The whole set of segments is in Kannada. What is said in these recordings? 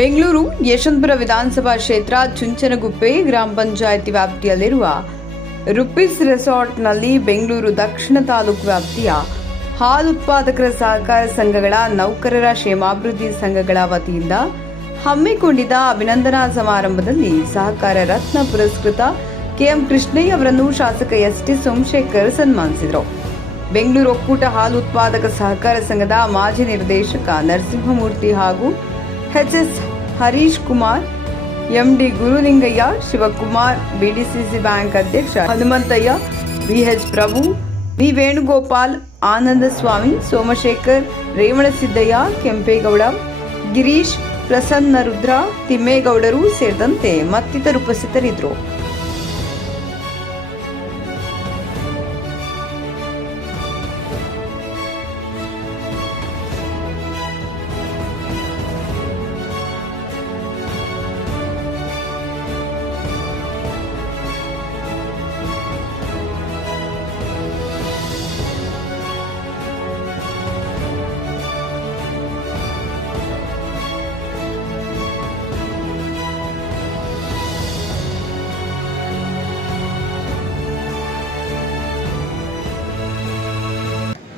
ಬೆಂಗಳೂರು, ಯಶವಂತಪುರ ವಿಧಾನಸಭಾ ಕ್ಷೇತ್ರ, ಚುಂಚನಗುಪ್ಪೆ ಗ್ರಾಮ ಪಂಚಾಯಿತಿ ವ್ಯಾಪ್ತಿಯಲ್ಲಿರುವ ರುಪೀಸ್ ರೆಸಾರ್ಟ್ನಲ್ಲಿ ಬೆಂಗಳೂರು ದಕ್ಷಿಣ ತಾಲೂಕು ವ್ಯಾಪ್ತಿಯ ಹಾಲು ಉತ್ಪಾದಕರ ಸಹಕಾರ ಸಂಘಗಳ ನೌಕರರ ಕ್ಷೇಮಾಭಿವೃದ್ಧಿ ಸಂಘಗಳ ವತಿಯಿಂದ ಹಮ್ಮಿಕೊಂಡಿದ್ದ ಅಭಿನಂದನಾ ಸಮಾರಂಭದಲ್ಲಿ ಸಹಕಾರ ರತ್ನ ಪುರಸ್ಕೃತ ಕೆಎಂ ಕೃಷ್ಣಯ್ಯ ಅವರನ್ನು ಶಾಸಕ ಎಸ್ ಟಿ ಸೋಮಶೇಖರ್ ಸನ್ಮಾನಿಸಿದರು. ಬೆಂಗಳೂರು ಒಕ್ಕೂಟ ಹಾಲು ಉತ್ಪಾದಕ ಸಹಕಾರ ಸಂಘದ ಮಾಜಿ ನಿರ್ದೇಶಕ ನರಸಿಂಹಮೂರ್ತಿ ಹಾಗೂ HS Harish Kumar MD Gurulingaiah, Shivakumar BDCC bank ಅಧ್ಯಕ್ಷ ಹನುಮಂತಯ್ಯ ಬಿಎಚ್ ಪ್ರಭು ಬಿ ವೇಣುಗೋಪಾಲ್, ಆನಂದ ಸ್ವಾಮಿ, ಸೋಮಶೇಖರ್ ರೇವಣಸಿದ್ದಯ್ಯ ಕೆಂಪೇಗೌಡ, ಗಿರೀಶ್, ಪ್ರಸನ್ನ ರುದ್ರ, ತಿಮ್ಮೇಗೌಡರು ಸೇರಿದಂತೆ ಮತ್ತಿತರ ಉಪಸ್ಥಿತರಿದ್ದರು.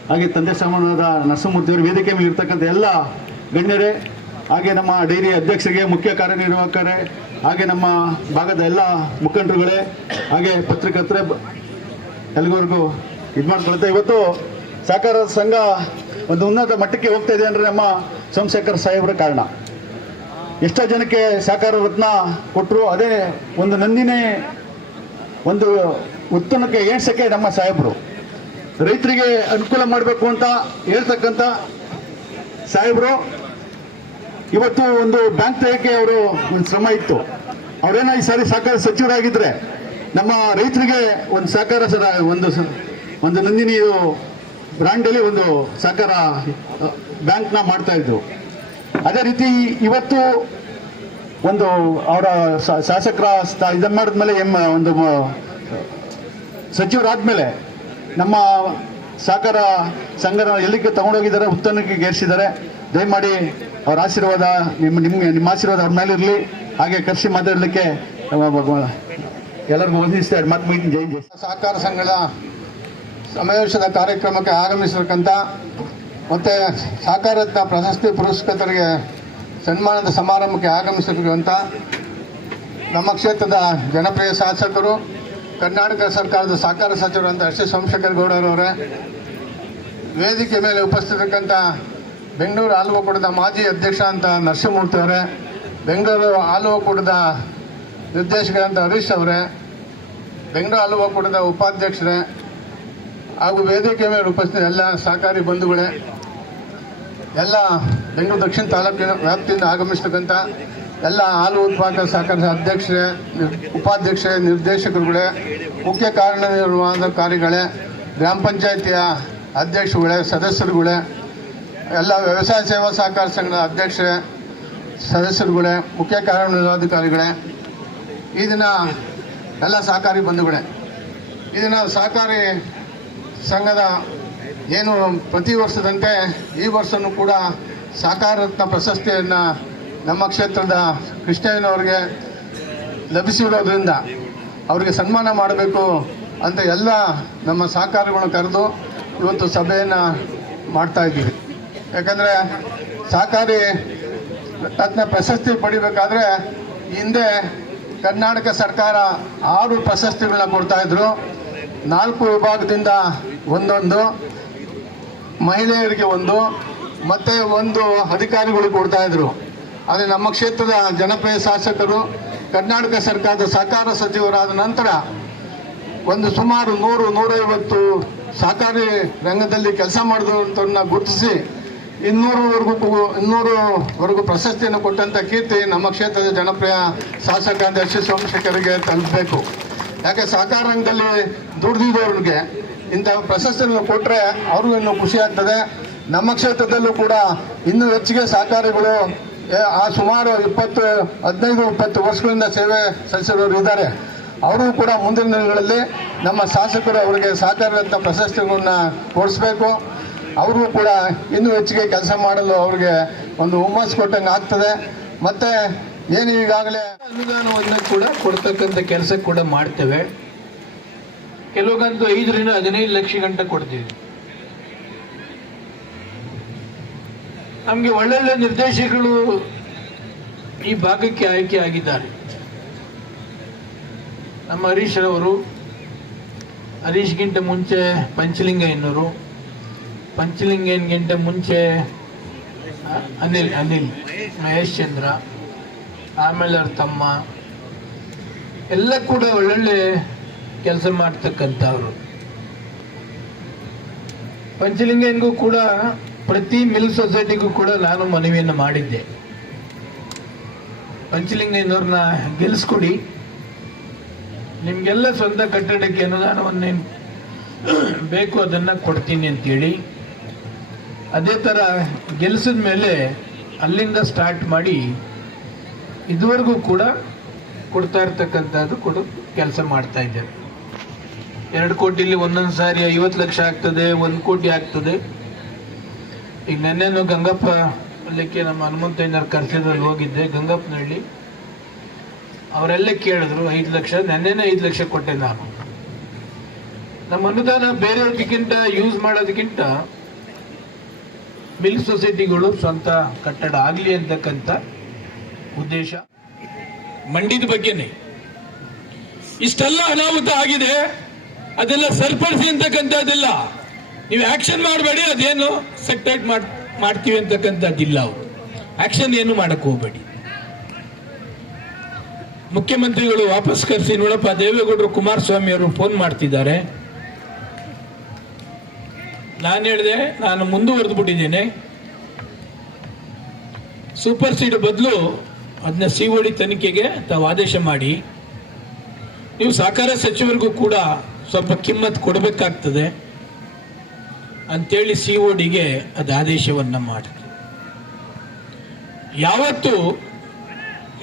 ಹಾಗೆ ತಂದೆ ಸಮಾನವಾದ ನರಸಿಂಹಮೂರ್ತಿಯವರು ವೇದಿಕೆ ಮೇಲೆ ಇರ್ತಕ್ಕಂಥ ಎಲ್ಲ ಗಣ್ಯರೇ, ಹಾಗೆ ನಮ್ಮ ಡೈರಿ ಅಧ್ಯಕ್ಷರಿಗೆ ಮುಖ್ಯ ಕಾರ್ಯನಿರ್ವಾಹಕರೇ, ಹಾಗೆ ನಮ್ಮ ಭಾಗದ ಎಲ್ಲ ಮುಖಂಡರುಗಳೇ, ಹಾಗೆ ಪತ್ರಕರ್ತರೆ ಎಲ್ರಿಗೂ ಇದು ಮಾಡ್ಕೊಳುತ್ತೆ ಇವತ್ತು ಸಹಕಾರ ಸಂಘ ಒಂದು ಉನ್ನತ ಮಟ್ಟಕ್ಕೆ ಹೋಗ್ತಾ ಇದೆ ಅಂದರೆ ನಮ್ಮ ಸೋಮಶೇಖರ್ ಸಾಹೇಬರ ಕಾರಣ. ಎಷ್ಟೋ ಜನಕ್ಕೆ ಸಹಕಾರ ರತ್ನ ಕೊಟ್ಟರು ಅದೇ ಒಂದು ನಂದಿನೇ ಒಂದು ಉತ್ತಮಕ್ಕೆ ಏಳ್ಸಕ್ಕೆ ನಮ್ಮ ಸಾಹೇಬರು. ರೈತರಿಗೆ ಅನುಕೂಲ ಮಾಡಬೇಕು ಅಂತ ಹೇಳ್ತಕ್ಕಂಥ ಸಾಹೇಬ್ರು, ಇವತ್ತು ಒಂದು ಬ್ಯಾಂಕ್ ತೆಗೆಯಕ್ಕೆ ಅವರು ಒಂದು ಶ್ರಮ ಇತ್ತು. ಅವರೇನೋ ಈ ಸಾರಿ ಸಹಕಾರ ಸಚಿವರಾಗಿದ್ರೆ ನಮ್ಮ ರೈತರಿಗೆ ಒಂದು ಸಹಕಾರ ಸರ ಒಂದು ಒಂದು ನಂದಿನಿ ಬ್ರ್ಯಾಂಡಲ್ಲಿ ಒಂದು ಸಹಕಾರ ಬ್ಯಾಂಕ್ನ ಮಾಡ್ತಾ ಇದ್ರು. ಅದೇ ರೀತಿ ಇವತ್ತು ಒಂದು ಅವರ ಶಾಸಕರ ಇದನ್ನ ಮಾಡಿದ್ಮೇಲೆ ಎಂ, ಒಂದು ಸಚಿವರಾದ ಸಚಿವರಾದ್ಮೇಲೆ ನಮ್ಮ ಸಹಕಾರ ಸಂಘನ ಎಲ್ಲಿಗೆ ತಗೊಂಡೋಗಿದ್ದಾರೆ ಉತ್ತನಕ್ಕೆ ಗೇರಿಸಿದ್ದಾರೆ. ದಯಮಾಡಿ ಅವರ ಆಶೀರ್ವಾದ ನಿಮ್ಮ ನಿಮಗೆ ನಿಮ್ಮ ಆಶೀರ್ವಾದ ಅವ್ರ ಮೇಲೆ ಇರಲಿ. ಹಾಗೆ ಕರ್ಸಿ ಮಾತಾಡಲಿಕ್ಕೆ ಎಲ್ಲರಿಗೂ ವಂದಿಸ್ತಾ ಮತ್ತೆ ಮೀಟಿಂಗ್ ಜೈ ಜೈ. ಸಹಕಾರ ಸಂಘದ ಸಮಾವೇಶದ ಕಾರ್ಯಕ್ರಮಕ್ಕೆ ಆಗಮಿಸಬೇಕಂತ ಮತ್ತು ಸಹಕಾರತ್ನ ಪ್ರಶಸ್ತಿ ಪುರಸ್ಕೃತರಿಗೆ ಸನ್ಮಾನದ ಸಮಾರಂಭಕ್ಕೆ ಆಗಮಿಸಬೇಕಂತ ನಮ್ಮ ಕ್ಷೇತ್ರದ ಜನಪ್ರಿಯ ಶಾಸಕರು ಕರ್ನಾಟಕ ಸರ್ಕಾರದ ಸಹಕಾರ ಸಚಿವರಂತ ಎಸ್ ಎಸ್ ಸೋಮಶೇಖರ್ ಗೌಡರವರೇ ವೇದಿಕೆ ಮೇಲೆ ಉಪಸ್ಥಿತಕ್ಕಂಥ ಬೆಂಗಳೂರು ಹಾಲು ಒಕ್ಕೂಟದ ಮಾಜಿ ಅಧ್ಯಕ್ಷ ಅಂತ ನರಸಿಂಹಮೂರ್ತಿ ಅವರೇ, ಬೆಂಗಳೂರು ಹಾಲು ಒಕ್ಕೂಟದ ನಿರ್ದೇಶಕರಂತ ಹರೀಶ್ ಅವರೇ, ಬೆಂಗಳೂರು ಹಾಲು ಒಕ್ಕೂಟದ ಉಪಾಧ್ಯಕ್ಷರೇ ಹಾಗೂ ವೇದಿಕೆ ಮೇಲೆ ಉಪಸ್ಥಿತ ಎಲ್ಲ ಸಹಕಾರಿ ಬಂಧುಗಳೇ, ಎಲ್ಲ ಬೆಂಗಳೂರು ದಕ್ಷಿಣ ತಾಲೂಕಿನ ವ್ಯಾಪ್ತಿಯಿಂದ ಆಗಮಿಸ್ತಕ್ಕಂಥ ಎಲ್ಲ ಹಾಲು ಉತ್ಪಾದಕ ಸಹಕಾರ ಅಧ್ಯಕ್ಷರೇ ಉಪಾಧ್ಯಕ್ಷರೇ, ನಿರ್ದೇಶಕರುಗಳೇ, ಮುಖ್ಯ ಕಾರ್ಯನಿರ್ವಹಣಾಧಿಕಾರಿಗಳೇ ಗ್ರಾಮ ಪಂಚಾಯಿತಿಯ ಅಧ್ಯಕ್ಷರುಗಳೇ, ಸದಸ್ಯರುಗಳೇ, ಎಲ್ಲ ವ್ಯವಸಾಯ ಸೇವಾ ಸಹಕಾರ ಸಂಘದ ಅಧ್ಯಕ್ಷರೇ, ಸದಸ್ಯರುಗಳೇ, ಮುಖ್ಯ ಕಾರ್ಯನಿರ್ವಹಣಾಧಿಕಾರಿಗಳೇ ಈ ದಿನ ಎಲ್ಲ ಸಹಕಾರಿ ಬಂಧುಗಳೇ, ಈ ದಿನ ಸಹಕಾರಿ ಸಂಘದ ಏನು ಪ್ರತಿ ವರ್ಷದಂತೆ ಈ ವರ್ಷವೂ ಕೂಡ ಸಹಕಾರ ರತ್ನ ಪ್ರಶಸ್ತಿಯನ್ನು ನಮ್ಮ ಕ್ಷೇತ್ರದ ಕೃಷ್ಣಯ್ಯನವ್ರಿಗೆ ಲಭಿಸಿರೋದ್ರಿಂದ ಅವರಿಗೆ ಸನ್ಮಾನ ಮಾಡಬೇಕು ಅಂತ ಎಲ್ಲ ನಮ್ಮ ಸಹಕಾರಗಳನ್ನು ಕರೆದು ಇವತ್ತು ಸಭೆಯನ್ನು ಮಾಡ್ತಾ ಇದ್ದೀವಿ. ಯಾಕಂದರೆ ಸಹಕಾರಿ ರತ್ನ ಪ್ರಶಸ್ತಿ ಪಡಿಬೇಕಾದ್ರೆ ಹಿಂದೆ ಕರ್ನಾಟಕ ಸರ್ಕಾರ ಆರು ಪ್ರಶಸ್ತಿಗಳನ್ನ ಕೊಡ್ತಾಯಿದ್ರು ನಾಲ್ಕು ವಿಭಾಗದಿಂದ ಒಂದೊಂದು, ಮಹಿಳೆಯರಿಗೆ ಒಂದು, ಮತ್ತೆ ಒಂದು ಅಧಿಕಾರಿಗಳು ಕೊಡ್ತಾ ಇದ್ರು. ಆದರೆ ನಮ್ಮ ಕ್ಷೇತ್ರದ ಜನಪ್ರಿಯ ಶಾಸಕರು ಕರ್ನಾಟಕ ಸರ್ಕಾರದ ಸಹಕಾರ ಸಚಿವರಾದ ನಂತರ ಒಂದು ಸುಮಾರು ನೂರು ನೂರೈವತ್ತು ಸಹಕಾರಿ ರಂಗದಲ್ಲಿ ಕೆಲಸ ಮಾಡಿದವಂಥವ್ರನ್ನ ಗುರುತಿಸಿ ಇನ್ನೂರವರೆಗೂ ಇನ್ನೂರವರೆಗೂ ಪ್ರಶಸ್ತಿಯನ್ನು ಕೊಟ್ಟಂಥ ಕೀರ್ತಿ ನಮ್ಮ ಕ್ಷೇತ್ರದ ಜನಪ್ರಿಯ ಶಾಸಕ ಎಸ್ ಸೋಮಶೇಖರಿಗೆ ತಲುಪಬೇಕು. ಯಾಕೆ ಸಹಕಾರ ರಂಗದಲ್ಲಿ ದುಡಿದಿದ್ದವ್ರಿಗೆ ಇಂಥ ಪ್ರಶಸ್ತಿಯನ್ನು ಕೊಟ್ಟರೆ ಅವ್ರಿಗೂ ಇನ್ನೂ ಖುಷಿ ಆಗ್ತದೆ. ನಮ್ಮ ಕ್ಷೇತ್ರದಲ್ಲೂ ಕೂಡ ಇನ್ನೂ ಹೆಚ್ಚಿಗೆ ಸಹಕಾರಿಗಳು ಆ ಸುಮಾರು ಇಪ್ಪತ್ತು, ಹದಿನೈದು, ಇಪ್ಪತ್ತು ವರ್ಷಗಳಿಂದ ಸೇವೆ ಸಲ್ಲಿಸಿರೋರು ಇದ್ದಾರೆ. ಅವರು ಕೂಡ ಮುಂದಿನ ದಿನಗಳಲ್ಲಿ ನಮ್ಮ ಶಾಸಕರು ಅವರಿಗೆ ಸಾಕಾರದಂಥ ಪ್ರಶಸ್ತಿಗಳನ್ನು ಕೊಡಿಸ್ಬೇಕು ಅವರು ಕೂಡ ಇನ್ನೂ ಹೆಚ್ಚಿಗೆ ಕೆಲಸ ಮಾಡಲು ಅವ್ರಿಗೆ ಒಂದು ಹುಮ್ಮಸ್ಸು ಕೊಟ್ಟಂಗೆ ಆಗ್ತದೆ. ಮತ್ತೆ ಏನು ಈಗಾಗಲೇ ಅನುದಾನವನ್ನು ಕೂಡ ಕೊಡ್ತಕ್ಕಂಥ ಕೆಲಸ ಕೂಡ ಮಾಡ್ತೇವೆ. ಕೆಲವೊಂದು ಐದರಿಂದ ಹದಿನೈದು ಲಕ್ಷ ಗಂಟೆ ಕೊಡ್ತೀವಿ. ನಮಗೆ ಒಳ್ಳೊಳ್ಳೆ ನಿರ್ದೇಶಕರು ಈ ಭಾಗಕ್ಕೆ ಆಯ್ಕೆ ಆಗಿದ್ದಾರೆ. ನಮ್ಮ ಹರೀಶ್ ರವರು, ಹರೀಶ್ಗಿಂತ ಮುಂಚೆ ಪಂಚಲಿಂಗಯ್ಯನವರು, ಪಂಚಲಿಂಗಯ್ಯನ್ಗಿಂತ ಮುಂಚೆ ಅನಿಲ್ ಅನಿಲ್, ಮಹೇಶ್ ಚಂದ್ರ, ಆಮೇಲೆ ಅವ್ರ ತಮ್ಮ, ಎಲ್ಲ ಕೂಡ ಒಳ್ಳೊಳ್ಳೆ ಕೆಲಸ ಮಾಡ್ತಕ್ಕಂಥವ್ರು. ಪಂಚಲಿಂಗಯ್ಯನಿಗೂ ಕೂಡ ಪ್ರತಿ ಮಿಲ್ ಸೊಸೈಟಿಗೂ ಕೂಡ ನಾನು ಮನವಿಯನ್ನು ಮಾಡಿದ್ದೆ. ಪಂಚಲಿಂಗಯ್ಯನವ್ರನ್ನ ಗೆಲ್ಲಿಸ್ಕೊಡಿ ನಿಮಗೆಲ್ಲ ಸ್ವಂತ ಕಟ್ಟಡಕ್ಕೆ ಅನುದಾನವನ್ನೇನು ಬೇಕು ಅದನ್ನು ಕೊಡ್ತೀನಿ ಅಂತೇಳಿ. ಅದೇ ಥರ ಗೆಲ್ಸಿದ ಮೇಲೆ ಅಲ್ಲಿಂದ ಸ್ಟಾರ್ಟ್ ಮಾಡಿ ಇದುವರೆಗೂ ಕೂಡ ಕೊಡ್ತಾ ಇರ್ತಕ್ಕಂಥದ್ದು ಕೂಡ ಕೆಲಸ ಮಾಡ್ತಾ ಇದ್ದೇವೆ ಎರಡು ಕೋಟಿಲಿ ಒಂದೊಂದು ಸಾರಿ ಐವತ್ತು ಲಕ್ಷ ಆಗ್ತದೆ, ಒಂದು ಕೋಟಿ ಆಗ್ತದೆ. ಈಗ ನೆನ್ನೆನು ಗಂಗಪ್ಪ ಅಲ್ಲಿಕ್ಕೆ ನಮ್ಮ ಹನುಮಂತಯ್ಯನವ್ರು ಕರ್ಸಿದ್ರಲ್ಲಿ ಹೋಗಿದ್ದೆ, ಗಂಗಪ್ಪನಹಳ್ಳಿ. ಅವರೆಲ್ಲ ಕೇಳಿದ್ರು, ಐದು ಲಕ್ಷ, ನೆನ್ನೆನೇ ಐದು ಲಕ್ಷ ಕೊಟ್ಟೆ ನಾನು. ನಮ್ಮ ಅನುದಾನ ಬೇರೆಯವ್ರಿಗಿಂತ ಯೂಸ್ ಮಾಡೋದಕ್ಕಿಂತ ಮಿಲ್ ಸೊಸೈಟಿಗಳು ಸ್ವಂತ ಕಟ್ಟಡ ಆಗಲಿ ಅಂತಕ್ಕಂಥ ಉದ್ದೇಶ. ಮಂಡಿದ ಬಗ್ಗೆನೇ. ಇಷ್ಟೆಲ್ಲ ಅನಾಹುತ ಆಗಿದೆ, ಅದೆಲ್ಲ ಸರಿಪಡಿಸಿ ಅಂತಕ್ಕಂಥದ್ದಿಲ್ಲ. ನೀವು ಆಕ್ಷನ್ ಮಾಡಬೇಡಿ, ಅದೇನು ಸೆಕ್ಟೇಟ್ ಮಾಡ್, ಮಾಡ್ತೀವಿ ಅಂತಕ್ಕಂಥದ್ದಿಲ್ಲ ಅವರು. ಆಕ್ಷನ್ ಏನು ಮಾಡಕ್ಕೆ ಹೋಗಬೇಡಿ. ಮುಖ್ಯಮಂತ್ರಿಗಳು ವಾಪಸ್ ಕರೆಸಿ, ನೋಡಪ್ಪ, ದೇವೇಗೌಡರು ಕುಮಾರಸ್ವಾಮಿ ಅವರು ಫೋನ್ ಮಾಡ್ತಿದ್ದಾರೆ. ನಾನು ಹೇಳಿದೆ, ನಾನು ಮುಂದುವರೆದು ಬಿಟ್ಟಿದ್ದೇನೆ. ಸೂಪರ್ ಸೀಡ್ ಬದಲು ಅದನ್ನ ಸಿಒಡಿ ತನಿಖೆಗೆ ತಾವು ಆದೇಶ ಮಾಡಿ. ನೀವು ಸಹಕಾರ ಸಚಿವರಿಗೂ ಕೂಡ ಸ್ವಲ್ಪ ಕಿಮ್ಮತ್ ಕೊಡಬೇಕಾಗ್ತದೆ. ಅಂತೇಳಿ ಸಿ ಡಿಗೆ ಅದು ಆದೇಶವನ್ನು ಮಾಡಿ ಯಾವತ್ತು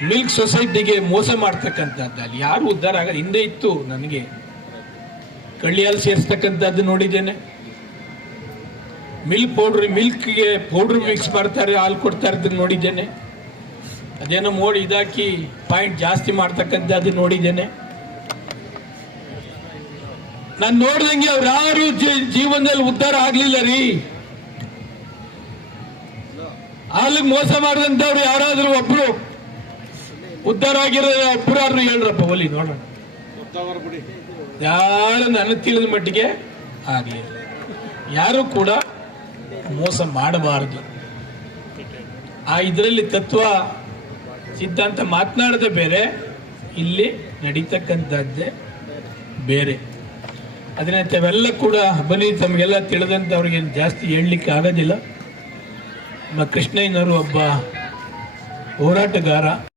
ಮಿಲ್ಕ್ ಸೊಸೈಟಿಗೆ ಮೋಸ ಮಾಡ್ತಕ್ಕಂಥದ್ದು ಅಲ್ಲಿ ಯಾರು ಉದ್ಧಾರ ಆಗ ಹಿಂದೆ ಇತ್ತು ನನಗೆ ಕಳ್ಳಿಯಲ್ಲಿ ಸೇರಿಸ್ತಕ್ಕಂಥದ್ದು ನೋಡಿದ್ದೇನೆ. ಮಿಲ್ಕ್ ಪೌಡ್ರ್, ಮಿಲ್ಕ್ಗೆ ಪೌಡ್ರ್ ಮಿಕ್ಸ್ ಮಾಡ್ತಾರೆ, ಹಾಲು ಕೊಡ್ತಾ ಇರೋದನ್ನ ನೋಡಿದ್ದೇನೆ. ಅದೇನೋ ಮೋಡಿ ಇದಾಕಿ ಪಾಯಿಂಟ್ ಜಾಸ್ತಿ ಮಾಡ್ತಕ್ಕಂಥದ್ದು ನೋಡಿದ್ದೇನೆ. ನಾನು ನೋಡ್ದಂಗೆ ಅವ್ರು ಯಾರು ಜೀವನದಲ್ಲಿ ಉದ್ಧಾರ ಆಗ್ಲಿಲ್ಲ ರೀ. ಅಲ್ಲಿ ಮೋಸ ಮಾಡಿದಂಥವ್ರು ಯಾರಾದ್ರೂ ಒಬ್ರು ಉದ್ಧಾರ ಆಗಿರೋ ಒಬ್ಬರಾದ್ರು ಹೇಳ್ರಪ್ಪ, ಒಲಿ ನೋಡೋಣ. ಯಾರು ನನ್ನ ತಿಳಿದ ಮಟ್ಟಿಗೆ ಆಗಲಿಲ್ಲ. ಯಾರು ಕೂಡ ಮೋಸ ಮಾಡಬಾರದು. ಆ ಇದರಲ್ಲಿ ತತ್ವ ಸಿದ್ಧಾಂತ ಮಾತನಾಡದೆ ಬೇರೆ, ಇಲ್ಲಿ ನಡೀತಕ್ಕಂಥದ್ದೇ ಬೇರೆ. ಅದನ್ನ ತಾವೆಲ್ಲ ಕೂಡ ಬನ್ನಿ ತಮಗೆಲ್ಲ ತಿಳಿದಂಥವ್ರಿಗೆ ಜಾಸ್ತಿ ಹೇಳಲಿಕ್ಕೆ ಆಗೋದಿಲ್ಲ. ನಮ್ಮ ಕೃಷ್ಣಯ್ಯನವರು ಒಬ್ಬ ಹೋರಾಟಗಾರ.